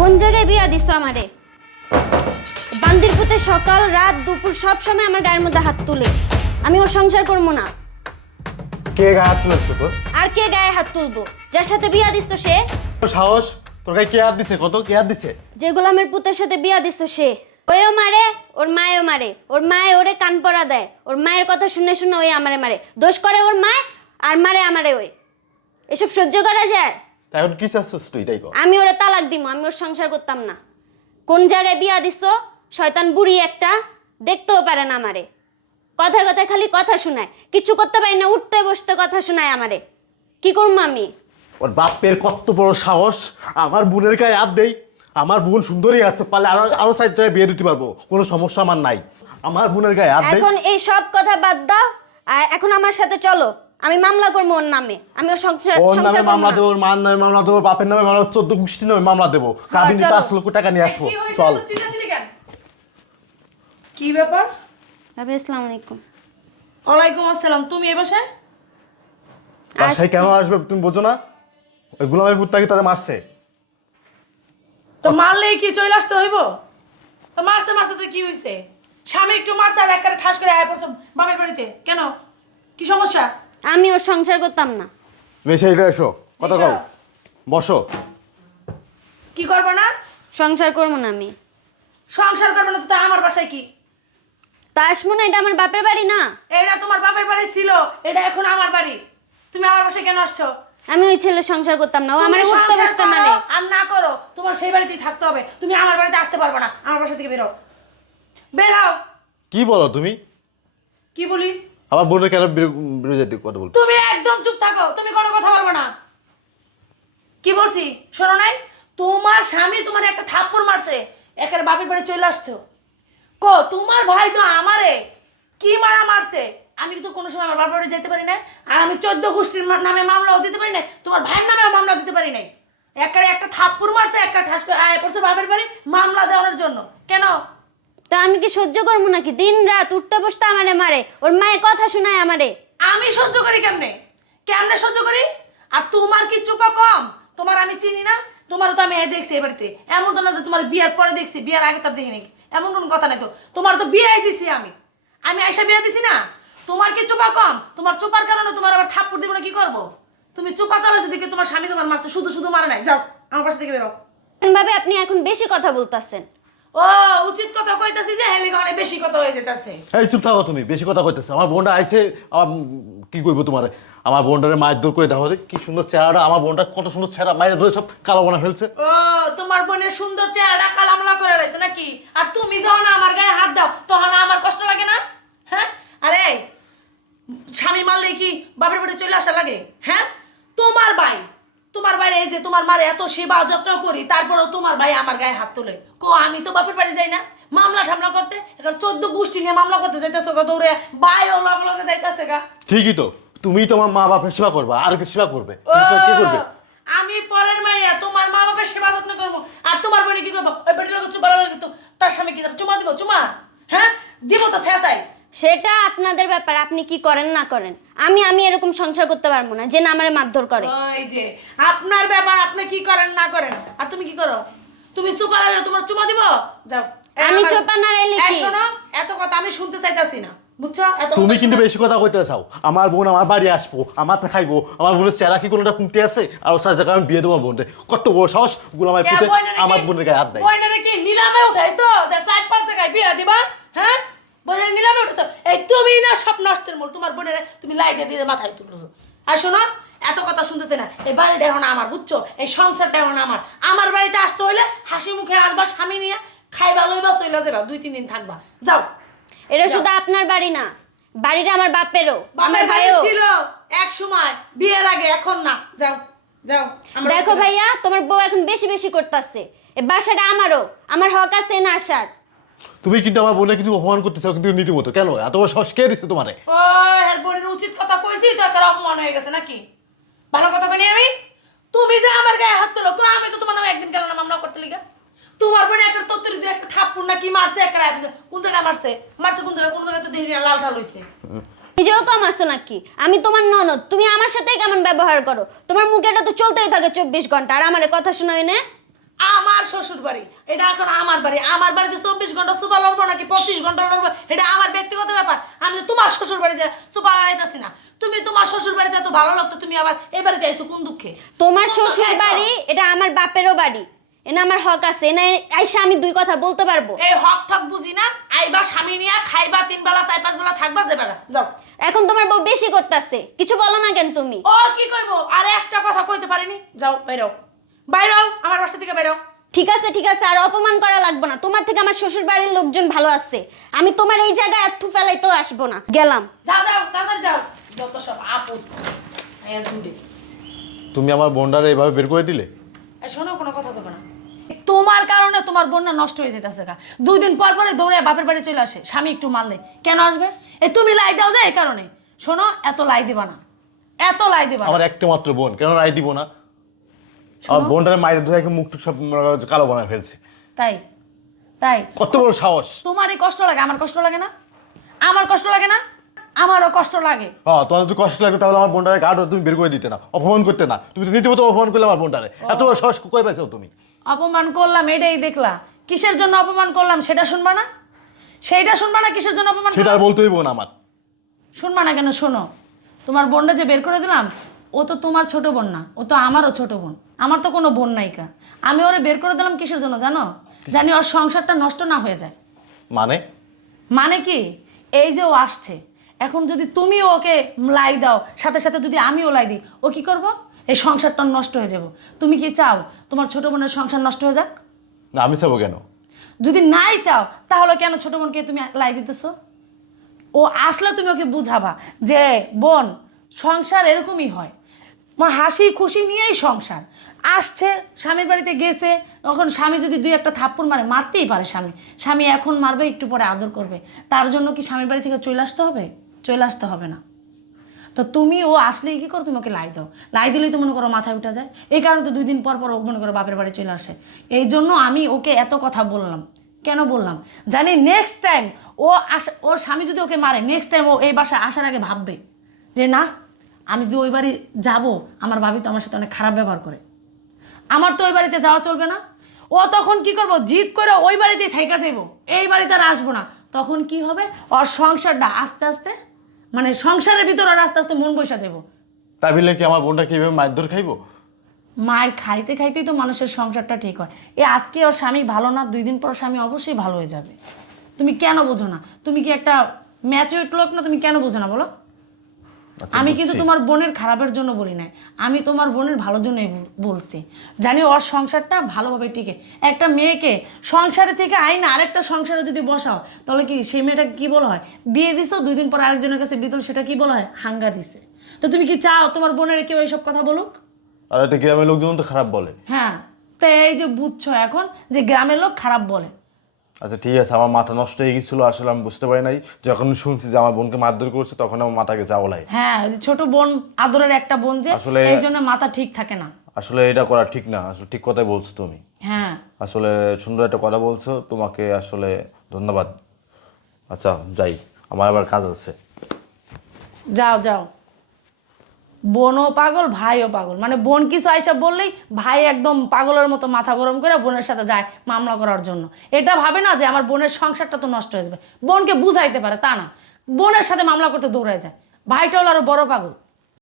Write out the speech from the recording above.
কোন জায়গায় বিয়া দিছো আমারে? বান্দির পুতে সকাল রাত দুপুর সব সময় আমার গায়ের মধ্যে হাত তুলে। আমি ওর সংসার করবো না। কে গায়ে হাত তুলেছে তোর? আর কে গায়ে হাত তুলবো? যার সাথে বিয়া দিছো সে। তোর সাহস? তোর গায়ে কে হাত দিছে? কত কে হাত দিছে? যে গোলামের পুতের সাথে বিয়া দিছো সে। ওইও মারে, ওর মায়েও মারে। ওর মায়ে ওরে কান পড়া দেয়। ওর মায়ের কথা শুনে শুনে ওই আমারে মারে। দোষ করে ওর মায় আর মারে আমারে ওই। এসব সহ্য করা যায়? তাই এখন কি চাচ্ছিস তুই? তাই কর। আমি ওরে তালাক দিমু, আমি ওর সংসার করতাম না। কোন জায়গায় বিয়া দিছো? শয়তান বুড়ি একটা, দেখতেও পারে না আমারে। কথায় কথায় খালি কথা শোনায়, কিছু করতে পারি না, উঠতে বসতে কথা শোনায় আমারে। কি করবো আমি? ওর বাপের কত বড় সাহস আমার বোনের গায়ে হাত দেই। আমার বোন সুন্দরী আছে, পারলে আরো আরো সাইড জায়গায় বিয়ে দিতে পারবো, কোনো সমস্যা আমার নাই। আমার বোনের গায়ে হাত দেই। এখন এই সব কথা বাদ দাও, আর এখন আমার সাথে চলো। আমি মামলা করবো ওর নামে। আমি ওর সংসার ওর নামে সংসার করবো মামলা না। দেবো, ওর মার নামে মামলা দেবো, বাপের নামে মামলা, 14 গোষ্ঠীর নামে মামলা দেবো। কাবিনী চলো। 5 লক্ষ টাকা নিয়ে আসবো। কি হয়েছে? চল। এত চিল্লাচিল্লি কেন? কি ব্যাপার? ভাবি আসসালামু আলাইকুম। ওয়ালাইকুম আসসালাম। তুমি এই বাসায়? বাসায় কেন আসবে তুমি বোঝো না? ওই গোলামের পুত্রটাকে তারা মারছে। তো মারলেই কি চলে আসতে হইব? তো মারছে মারছে তো কি হইছে? স্বামী একটু মারছে আর একবারে ঠাস করে আয়া পড়ছে বাপের বাড়িতে। কেন? কি সমস্যা? আমি ওর সংসার করতাম না। বেশি এটা এসো, কথা কও। বসো। কি করবো না? সংসার করবো না আমি। সংসার করবো না তো তা আমার বাসায় কি? তা আসবো না, এটা আমার বাপের বাড়ি না। এটা তোমার বাপের বাড়ি ছিল, এটা এখন আমার বাড়ি। তুমি আমার বাসায় কেন আসছো? আমি ওই ছেলে সংসার করতাম না, ও আমার তুমি উঠতে সংসার বসতে করো মানে। আর না করো, তোমার সেই বাড়িতেই থাকতে হবে। তুমি আমার বাড়িতে আসতে পারবে না। আমার বাসা থেকে বেরো, বের হও। কি বলো তুমি? কি বলি? আমার বোনের কেন বিরোধী কথা বলছো? তুমি একদম চুপ থাকো, তুমি কোনো কথা বলবে না। কি বলছি শোনো নাই? তোমার স্বামী তোমার একটা থাপ্পড় মারছে, একের বাপের বাড়ি চলে আসছো। তোমার ভাই তো আমারে কি মারা মারছে, আমি তো কোনো সময় আমার বাপের বাড়ি যেতে পারি না। আর আমি 14 গোষ্ঠীর নামে মামলাও দিতে পারি না, তোমার ভাইয়ের নামেও মামলা দিতে পারি নাই। একের একটা থাপ্পড় মারছে, একটা ঠাস করে আয় পড়ছে বাপের বাড়ি মামলা দেওয়ার জন্য। কেন? তা আমি কি সহ্য করবো নাকি? দিন রাত উঠতে বসতে আমারে মারে, ওর মায়ের কথা শোনায় আমারে। আমি সহ্য করি কেমনে? কেমনে সহ্য করি? আর তোমার কি চুপা কম? তোমার আমি চিনি না? তোমারও তো আমি দেখছি এ বাড়িতে। এমন তো না যে তোমার বিয়ার পরে দেখছি, বিয়ার আগে তার দেখিনি। এমন কোনো কথা নাই তো। তোমার তো বিয়ে দিছি আমি। আমি আয়সা বিয়ে দিছি না? তোমার কি চুপা কম? তোমার চুপার কারণে তোমার আবার থাপ্পড় দিব না, কি করব? তুমি চুপা চালাইছো দিকে তোমার স্বামী তোমার মারছে, শুধু শুধু মারে নাই। যাও আমার পাশে থেকে বেরো। ভাবে আপনি এখন বেশি কথা বলতেছেন। ও উচিত কথা কইতাছি যে হেলে গানে বেশি কথা হয়ে যেতেছে। এই চুপ থাকো তুমি, বেশি কথা কইতেছো। আমার বোনটা আইছে, কি কইবো তোমারে? আমার বোনটারে মায়ের দৌড় করে দেখো, কি সুন্দর চেহারা। আমার বোনটা কত সুন্দর চেহারা, মায়ের ধরে সব কালো বানা ফেলছে। ও তোমার বোনের সুন্দর চেহারা কালামলা করে রয়েছে নাকি? আর তুমি যখন আমার গায়ে হাত দাও তখন আমার কষ্ট লাগে না? হ্যাঁ? আরে স্বামী মারলে কি বাপের বাড়ি চলে আসা লাগে? হ্যাঁ, তোমার ভাই এই যে তোমার মারে এত সেবা যত্ন করি, তারপরেও তোমার ভাই আমার গায়ে হাত তোলে। আমি তো বাপের বাড়ি যাই না মামলা ঠামলা করতে? এখন 14 গোষ্ঠী নিয়ে মামলা করতে যাইতেছো গা, দৌড়ে ভাইও লগে লগে যাইতেছে গা। ঠিকই তো, তুমি তোমার মা বাপের সেবা করবা, আর কি সেবা করবে? ও, কি করবে? আমি পরের মাইয়া, তোমার মা বাপের সেবা যত্ন করবো। আর তোমার বোনে কি করবো? ওই বেটি লোক চুমা লাগে তো, তার স্বামী কি তার চুমা দিব? চুমা হ্যাঁ দিব তো, ছেঁচাই। সেটা আপনাদের ব্যাপার, আপনি কি করেন না করেন। আমি এরকম সংসার করতে পারবো না যে না আমারে মারধর করে। ওই যে আপনার ব্যাপার, আপনি কি করেন না করেন। আর তুমি কি করো? তুমি চুপা লাগলে তোমার চুমা দিব? যাও। আমি চুপা না রাইলে কি? শোনো, এত কথা আমি শুনতে চাইতাছি না, বুঝছো? এত তুমি কথা কিন্তু শোনা- বেশি কথা কইতে চাও। আমার বোন আমার বাড়ি আসবো, আমার তা খাইবো। আমার বোনের চেহারা কি কোনোটা কমতে আছে? আর ওর সাথে জায়গায় আমি বিয়ে দেবো বোনটা। কত বড় সাহস গোলামায় কে পুঁতে বইনারে আমার কি- বোনের গায়ে হাত দেয়। বইনারে কি নিলামে উঠাইছো যে 4-5 জায়গায় বিয়া দিবা? হ্যাঁ, বোনের নিলামে উঠাইছো। এই তুমি না সব নষ্টের মূল। তোমার বোনের তুমি লাইটে দিয়ে মাথায় তুলছো। আর শোনো, এত কথা শুনতেছে না। এই বাড়িটা এখন আমার, বুঝছো? এই সংসারটা এখন আমার। আমার বাড়িতে আসতে হইলে হাসি মুখে আসবা, স্বামী নিয়ে খাইবা লইবা চইলা যাবা, 2-3 দিন থাকবা। যাও। এটা শুধু আপনার বাড়ি না, বাড়িটা আমার বাপেরও, আমার বাপের বাড়ি ভাইও। ছিল এক সময় বিয়ের আগে, এখন না। যাও যাও। আমার দেখো সাথে- ভাইয়া, তোমার বউ এখন বেশি বেশি করতেছে। এই বাসাটা আমারও, আমার হক আছে না আসার। তুমি কিন্তু আমার বোনে কিন্তু অপমান করতে চাও, কিন্তু নীতিমতো। কেন এত বড় সাহস কে দিচ্ছে তোমারে? ও হের বোনের উচিত কথা কইছি তো তার অপমান হয়ে গেছে নাকি? ভালো কথা কইনি আমি? তুমি যে আমার গায়ে হাত তোলো, আমি তো তোমার নামে একদিন কেন না মামলা করতে লিগা? তোমার বোনে একটা তত্তরি দিয়ে একটা থাপ্পড় না কি মারছে, একটা রাইছে। কোন জায়গায় মারছে? মারছে কোন জায়গায়? কোন জায়গায় তো দেখি না লাল ঢাল হইছে। নিজেও কম আসো নাকি? আমি তোমার ননদ, তুমি আমার সাথে কেমন ব্যবহার করো? তোমার মুখে এটা তো চলতেই থাকে 24 ঘন্টা, আর আমারে কথা শোনাই না। আমার শ্বশুর বাড়ি, এটা এখন আমার বাড়ি। আমার বাড়িতে 24 ঘন্টা সুপার লড়বো নাকি 25 ঘন্টা লড়বো, এটা আমার ব্যক্তিগত ব্যাপার। আমি তো তোমার শ্বশুর বাড়ি যে সুপার লড়াইতেছি না। তুমি তোমার শ্বশুর বাড়িতে এত ভালো লাগতো, তুমি আবার এই বাড়িতে আইছো কোন দুঃখে? তোমার কোন দুঃখে শ্বশুর আইছো? বাড়ি, এটা আমার বাপেরও বাড়ি, এনে আমার হক আছে, এনে আইসা আমি দুই কথা বলতে পারবো। এই হক ঠক বুঝি না। আইবা স্বামী নিয়া খাইবা, 3 বেলা 4-5 বেলা থাকবা, যাবা না। যাও। এখন তোমার বউ বেশি করতেছে, কিছু বলো না কেন তুমি? ও কি কইবো? আরে একটা কথা কইতে পারিনি। যাও বাইরাও, বাইরাও, আমার বাসা থেকে বাইরাও। ঠিক আছে ঠিক আছে, আর অপমান করা লাগবে না। তোমার থেকে আমার শ্বশুর বাড়ির লোকজন ভালো আছে, আমি তোমার এই জায়গায় এত ফেলাইতেও আসবো না। গেলাম। যাও যাও, তাড়াতাড়ি যাও। যত সব আপু এ জুড়ে। তুমি আমার বোনটারে এইভাবে বের করে দিলে। এই শোনো, কোনো কথা কইবে না। তোমার কারণে তোমার বোনটা নষ্ট হয়ে যেতেছে গা। 2 দিন পর পরে দৌড়ে বাপের বাড়ি চলে আসে, স্বামী একটু মারলে কেন আসবে? এই তুমি লাই দাও যায় এই কারণে। শোনো, এত লাই দিবা না, এত লাই দিবা না। আমার একটা মাত্র বোন, কেন রায় দিব না? আমার বোনটারে মায়ের ধরে মুখ টুক সব কালো বানায় ফেলছে। তাই তাই কত বড় সাহস! তোমারই কষ্ট লাগে, আমার কষ্ট লাগে না? আমার কষ্ট লাগে না? আমারও কষ্ট লাগে। হ্যাঁ, তোমার যদি কষ্ট লাগতো তাহলে আমার বোনটারে গাড় তুমি বের করে দিতে না, অপমান করতে না। তুমি তো রীতিমতো অপমান করলে আমার বোনটারে। এত বড় সাহস কই পাইছো তুমি? অপমান করলাম এটাই দেখলা। কিসের জন্য অপমান করলাম সেটা শুনবা না? সেইটা শুনবা না? কিসের জন্য অপমান সেটা আর বলতেই বোন আমার। শুনবা না কেন? শোনো, তোমার বোনটা যে বের করে দিলাম, ও তো তোমার ছোট বোন না, ও তো আমারও ছোট বোন। আমার তো কোনো বোন নাইকা। আমি ওরে বের করে দিলাম কিসের জন্য জানো? জানি ওর সংসারটা নষ্ট না হয়ে যায়। মানে? মানে কি? এই যে ও আসছে, এখন যদি তুমি ওকে লাই দাও, সাথে সাথে যদি আমিও লাই দিই, ও কি করব? এই সংসারটা নষ্ট হয়ে যাব। তুমি কি চাও তোমার ছোট বোনের সংসার নষ্ট হয়ে যাক? না, আমি চাবো কেন? যদি নাই চাও তাহলে কেন ছোট বোনকে তুমি লাই দিতেছো? ও আসলে তুমি ওকে বুঝাবা যে বোন, সংসার এরকমই হয়, আমার হাসি খুশি নিয়েই সংসার। আসছে, স্বামীর বাড়িতে গেছে, তখন স্বামী যদি 2-1 থাপ্পড় মারে, মারতেই পারে স্বামী এখন মারবে, একটু পরে আদর করবে। তার জন্য কি স্বামীর বাড়ি থেকে চলে আসতে হবে? চলে আসতে হবে না। তো তুমি ও আসলেই কি করো? তুমি ওকে লাই দাও। লাই দিলেই তো মনে করো মাথায় উঠে যায়। এই কারণে তো 2 দিন পর পর ও মনে করো বাপের বাড়ি চলে আসে। এই জন্য আমি ওকে এত কথা বললাম। কেন বললাম? জানি নেক্সট টাইম ও ওর স্বামী যদি ওকে মারে, নেক্সট টাইম ও এই বাসায় আসার আগে ভাববে যে না, আমি যে ওই বাড়ি যাবো, আমার ভাবি তো আমার সাথে অনেক খারাপ ব্যবহার করে, আমার তো ওই বাড়িতে যাওয়া চলবে না। ও তখন কি করবো? জিদ করে ওই বাড়িতেই থাইকা যাইবো, এই বাড়িতে আর আসবো না। তখন কি হবে? ওর সংসারটা আস্তে আস্তে, মানে সংসারের ভিতর আর আস্তে আস্তে মন বসা যাবো। তাই বলে কি আমার বোনটা কিভাবে মায়ের ধরে খাইবো? মায়ের খাইতে খাইতেই তো মানুষের সংসারটা ঠিক হয়। এ আজকে ওর স্বামী ভালো না, 2 দিন পর স্বামী অবশ্যই ভালো হয়ে যাবে। তুমি কেন বোঝো না? তুমি কি একটা ম্যাচিউরড লোক না? তুমি কেন বোঝো না বলো? আচ্ছা, আমি কিন্তু বুঝছি। তোমার বোনের খারাপের জন্য বলি নাই, আমি তোমার বোনের ভালোর জন্যই বলছি। জানি ওর সংসারটা ভালোভাবে টিকে। একটা মেয়েকে সংসারে থেকে আইনা আরেকটা সংসারে যদি বসাও, তাহলে কি সেই মেয়েটাকে কি বলা হয়? বিয়ে দিছো, 2 দিন পর আরেকজনের কাছে বিতল, সেটা কি বলা হয়? হাঙ্গা দিছে। তো তুমি কি চাও তোমার বোনের কেউ এইসব কথা বলুক? আর এটা গ্রামের লোকজন তো খারাপ বলে। হ্যাঁ, তো এই যে বুঝছো এখন যে গ্রামের লোক খারাপ বলে। আচ্ছা ঠিক আছে, আমার মাথা নষ্ট হয়ে গেছিল, আসলে আমি বুঝতে পারি নাই। যখন শুনছি যে আমার বোনকে মারধর করছে, তখন আমার মাথাকে চাওলাই। হ্যাঁ, ওই যে ছোট বোন, আদরের একটা বোন, যে আসলে- এই জন্য মাথা ঠিক থাকে না। আসলে এটা করা ঠিক না, আসলে ঠিক কথাই বলছো তুমি। হ্যাঁ, আসলে সুন্দর একটা কথা বলছো, তোমাকে আসলে ধন্যবাদ। আচ্ছা যাই, আমার আবার কাজ আছে। যাও যাও। বোনও পাগল, ভাইও পাগল। মানে বোন কিছু আইসা বললেই ভাই একদম পাগলের মতো মাথা গরম করে বোনের সাথে যায় মামলা করার জন্য। এটা ভাবে না যে আমার বোনের সংসারটা তো নষ্ট হয়ে যাবে। বোনকে বুঝাইতে পারে তা না, বোনের সাথে মামলা করতে দৌড়ায় যায়। ভাইটা হলো আরো বড় পাগল।